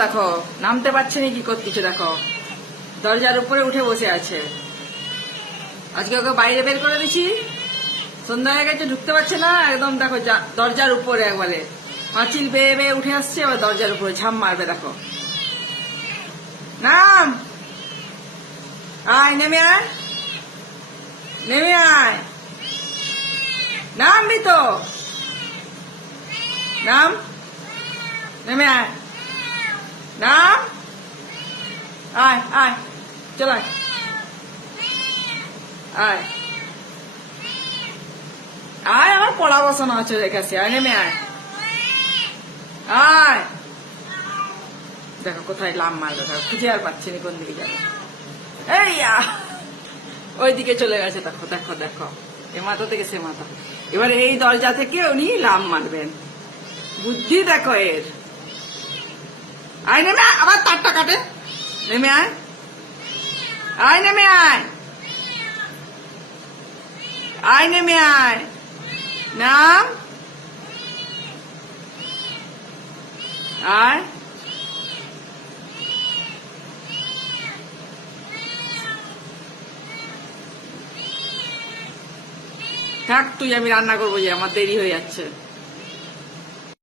দেখো নামতে পারছে না, কি করতেছে দেখো, দরজার উপরে উঠে বসে আছে। আজকে ওকে বাইরে বের করে দিছি, সন্ধ্যা হয়ে গেছে, ঢুকতে পারছে না। একদম দেখো দরজার উপরে একবারে পাঁচিল বেয়ে বেয়ে উঠে আসছে, আবার দরজার উপরে ঝাম মারবে। দেখো নাম, আয় নেমে আয়, নেমে আয়, নামবি তো, নাম, নেমে আয়, নাম, আয় আয়, চল আয়, আয় আয়, আমার পড়া বসানো আছে কাছে, আয় নেমে আয়, আয়। দেখো কোথায় লাম মারবে, দেখো খুঁজে আর পাচ্ছি না কোন দিকে যাবে। এই ওই দিকে চলে গেছে। দেখো দেখো দেখো, এ মাথা থেকে সে মাথা। এবারে এই দরজা থেকে উনি লাম মারবেন, বুদ্ধি দেখো এর। আয় নেমে আয়, আবার তারটা কাটে, নেমে আয়, আয় নেমে আয়, আয় নেমে আয়, নাম, আয়। থাক তুই, আমি রান্না করবো, যে আমার দেরি হয়ে যাচ্ছে।